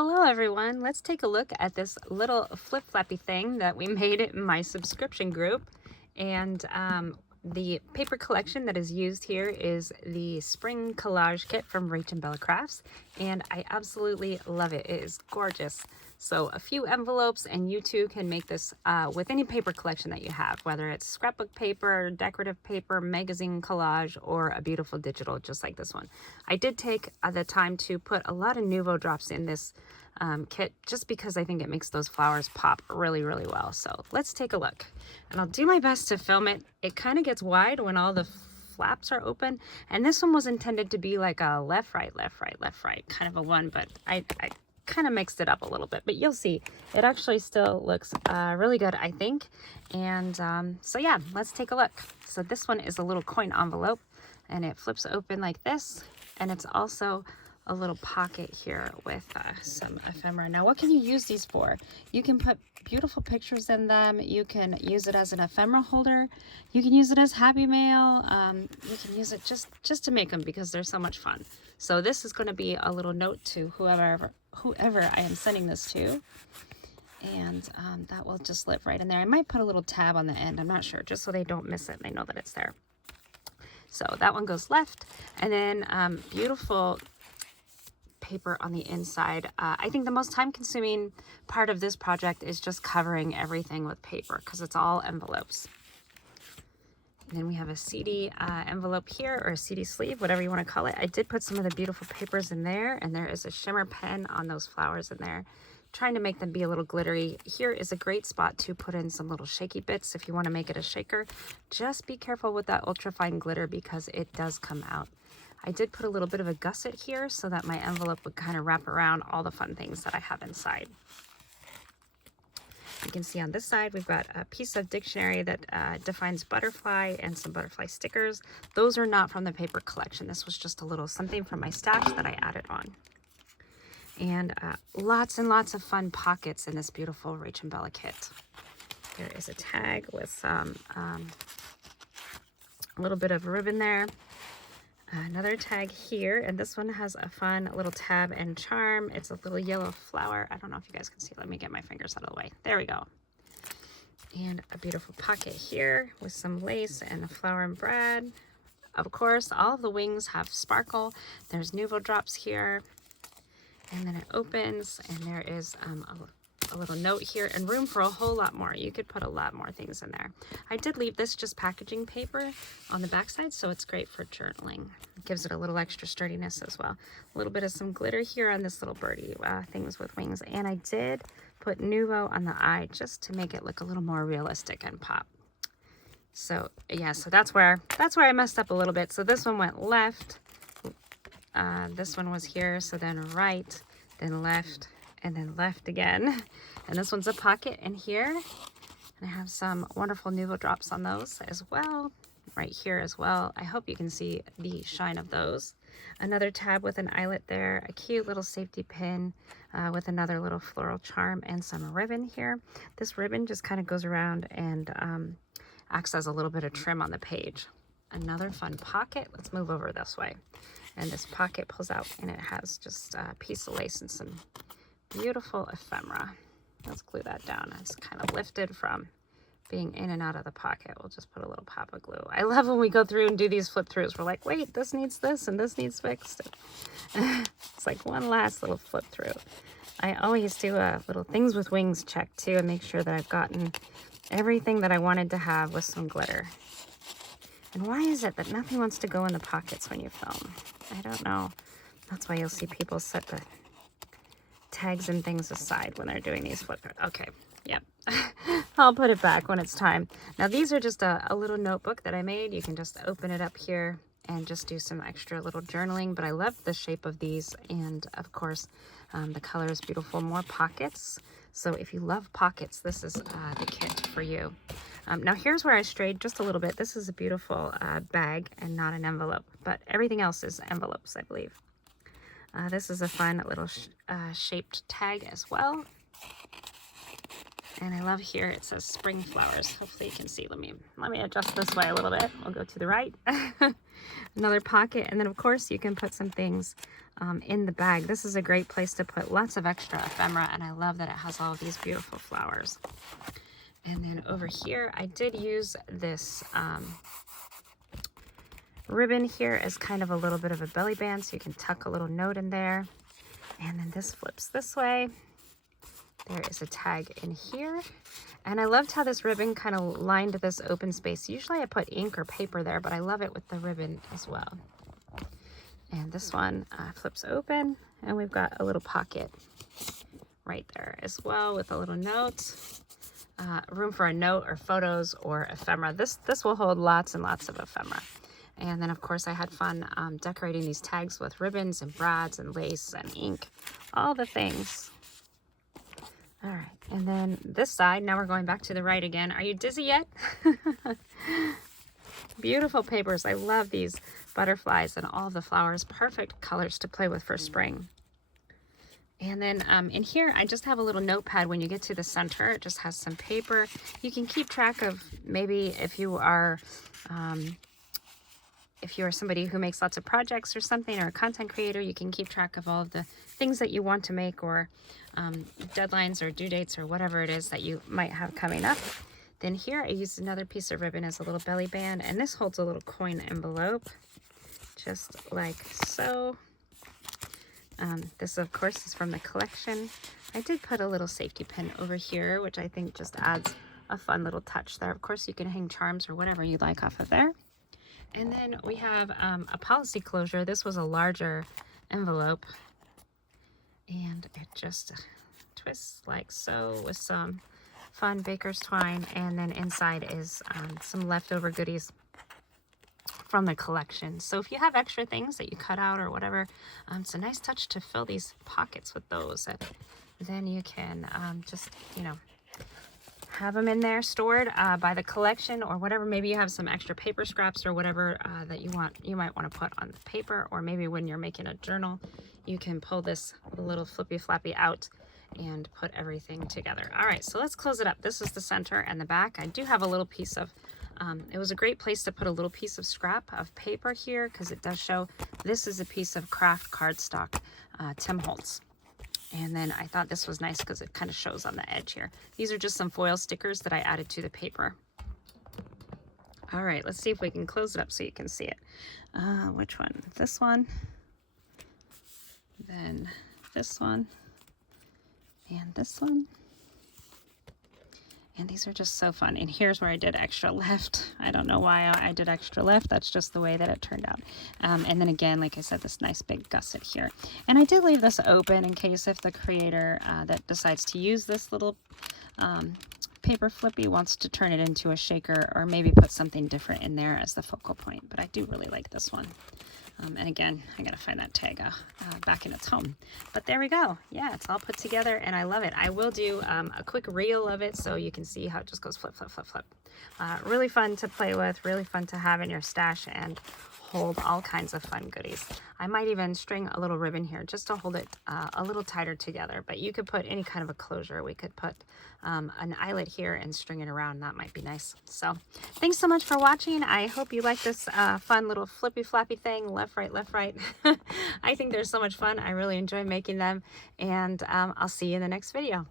Hello everyone, let's take a look at this little flip flappy thing that we made in my subscription group. And the paper collection that is used here is the spring collage kit from RachandBella Crafts, and I absolutely love it. It is gorgeous. So a few envelopes and you too can make this with any paper collection that you have, whether it's scrapbook paper, decorative paper, magazine collage, or a beautiful digital just like this one. I did take the time to put a lot of Nuvo drops in this kit just because I think it makes those flowers pop really well. So let's take a look, and I'll do my best to film it. It kind of gets wide when all the flaps are open, and this one was intended to be like a left right kind of a one, but I kind of mixed it up a little bit, but you'll see it actually still looks really good, I think. And so yeah, let's take a look. So this one is a little coin envelope, and it flips open like this, and it's also a little pocket here with some ephemera. Now, what can you use these for? You can put beautiful pictures in them. You can use it as an ephemera holder. You can use it as happy mail. You can use it just to make them because they're so much fun. So this is going to be a little note to whoever I am sending this to, and that will just live right in there. I might put a little tab on the end, I'm not sure, just so they don't miss it and they know that it's there. So that one goes left, and then beautiful paper on the inside. I think the most time-consuming part of this project is just covering everything with paper because it's all envelopes. And then we have a CD envelope here, or a CD sleeve, whatever you want to call it. I did put some of the beautiful papers in there, and there is a shimmer pen on those flowers in there, trying to make them be a little glittery. Here is a great spot to put in some little shaky bits if you want to make it a shaker. Just be careful with that ultra-fine glitter because it does come out. I did put a little bit of a gusset here so that my envelope would kind of wrap around all the fun things that I have inside. You can see on this side, we've got a piece of dictionary that defines butterfly and some butterfly stickers. Those are not from the paper collection. This was just a little something from my stash that I added on. And lots and lots of fun pockets in this beautiful RachandBella kit. There is a tag with some a little bit of ribbon there. Another tag here, and this one has a fun little tab and charm. It's a little yellow flower. I don't know if you guys can see. Let me get my fingers out of the way. There we go. And a beautiful pocket here with some lace and a flower and brad. Of course, all of the wings have sparkle. There's Nuvo drops here, and then it opens, and there is a little note here and room for a whole lot more. You could put a lot more things in there. I did leave this just packaging paper on the backside, so it's great for journaling. It gives it a little extra sturdiness as well. A little bit of some glitter here on this little birdie, things with wings. And I did put Nuvo on the eye just to make it look a little more realistic and pop. So yeah, so that's where I messed up a little bit. So this one went left. This one was here, so then right, then left, and then left again. And this one's a pocket in here, and I have some wonderful Nuvo drops on those as well, right here as well. I hope you can see the shine of those. Another tab with an eyelet there, a cute little safety pin with another little floral charm, and some ribbon here. This ribbon just kind of goes around and acts as a little bit of trim on the page. Another fun pocket. Let's move over this way. And this pocket pulls out, and it has just a piece of lace and some beautiful ephemera. Let's glue that down. It's kind of lifted from being in and out of the pocket. We'll just put a little pop of glue. I love when we go through and do these flip throughs. We're like, wait, this needs this and this needs fixed. It's like one last little flip through. I always do a little things with wings check too, and make sure that I've gotten everything that I wanted to have with some glitter. And why is it that nothing wants to go in the pockets when you film? I don't know. That's why you'll see people set the tags and things aside when they're doing these flip. Okay, yep. I'll put it back when it's time. Now these are just a little notebook that I made. You can just open it up here and just do some extra little journaling, but I love the shape of these, and of course the color is beautiful. More pockets. So if you love pockets, this is the kit for you. Now here's where I strayed just a little bit. This is a beautiful bag and not an envelope, but everything else is envelopes, I believe. This is a fun little shaped tag as well. And I love here it says spring flowers. Hopefully you can see. Let me adjust this way a little bit. We'll go to the right. Another pocket, and then of course you can put some things in the bag. This is a great place to put lots of extra ephemera, and I love that it has all of these beautiful flowers. And then over here, I did use this ribbon here as kind of a little bit of a belly band, so you can tuck a little note in there. And then this flips this way. There is a tag in here. And I loved how this ribbon kind of lined this open space. Usually I put ink or paper there, but I love it with the ribbon as well. And this one flips open, and we've got a little pocket right there as well with a little note. Room for a note or photos or ephemera. This will hold lots and lots of ephemera. And then of course I had fun decorating these tags with ribbons and brads and lace and ink, all the things. All right, and then this side, now we're going back to the right again. Are you dizzy yet? Beautiful papers. I love these butterflies and all the flowers. Perfect colors to play with for spring. And then in here, I just have a little notepad. When you get to the center, it just has some paper. You can keep track of maybe if you are somebody who makes lots of projects or something, or a content creator, you can keep track of all of the things that you want to make, or deadlines or due dates or whatever it is that you might have coming up. Then here I used another piece of ribbon as a little belly band, and this holds a little coin envelope, just like so. This of course is from the collection. I did put a little safety pin over here, which I think just adds a fun little touch there. Of course you can hang charms or whatever you like off of there. And then we have a policy closure. This was a larger envelope, and it just twists like so with some fun baker's twine. And then inside is some leftover goodies from the collection. So if you have extra things that you cut out or whatever, it's a nice touch to fill these pockets with those. And then you can just, you know, have them in there stored by the collection or whatever. Maybe you have some extra paper scraps or whatever that you might want to put on the paper, or maybe when you're making a journal, you can pull this little flippy flappy out and put everything together. All right, so let's close it up. This is the center and the back. I do have a little piece of it was a great place to put a little piece of scrap of paper here, because it does show this is a piece of craft cardstock, Tim Holtz. And then I thought this was nice because it kind of shows on the edge here. These are just some foil stickers that I added to the paper. All right, let's see if we can close it up so you can see it. Which one? This one. Then this one. And this one. And these are just so fun. And here's where I did extra left. I don't know why I did extra left. That's just the way that it turned out. And then again, like I said, this nice big gusset here. And I did leave this open in case if the creator that decides to use this little paper flippy wants to turn it into a shaker, or maybe put something different in there as the focal point. But I do really like this one. And again, I gotta find that tag back in its home. But there we go. Yeah, it's all put together and I love it. I will do a quick reel of it so you can see how it just goes flip, flip, flip, flip. Really fun to play with, really fun to have in your stash and hold all kinds of fun goodies. I might even string a little ribbon here just to hold it a little tighter together, but you could put any kind of a closure. We could put an eyelet here and string it around. That might be nice. So thanks so much for watching. I hope you like this fun little flippy flappy thing, left, right, left, right. I think they're so much fun. I really enjoy making them, and I'll see you in the next video.